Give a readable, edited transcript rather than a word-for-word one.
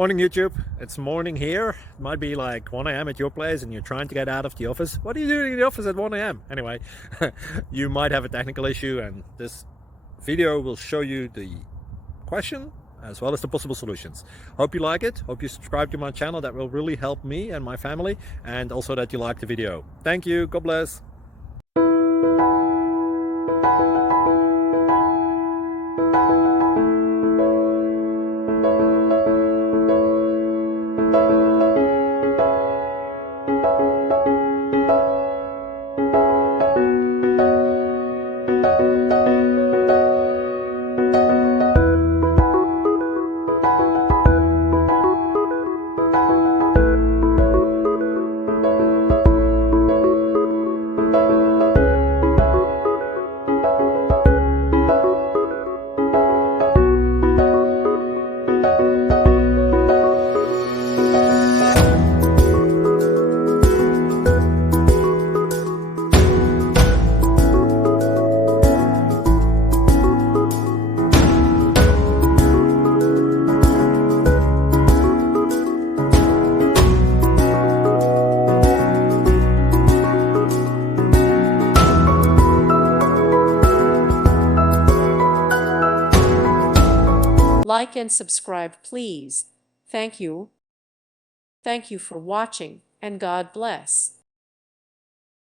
Morning YouTube, it's morning here. It might be like 1 a.m. at your place and you're trying to get out of the office. What are you doing in the office at 1 a.m.? Anyway, you might have a technical issue and this video will show you the question as well as the possible solutions. Hope you like it, hope you subscribe to my channel. That will really help me and my family, and also that you like the video. Thank you, God bless. Like and subscribe, please. Thank you. Thank you for watching, and God bless.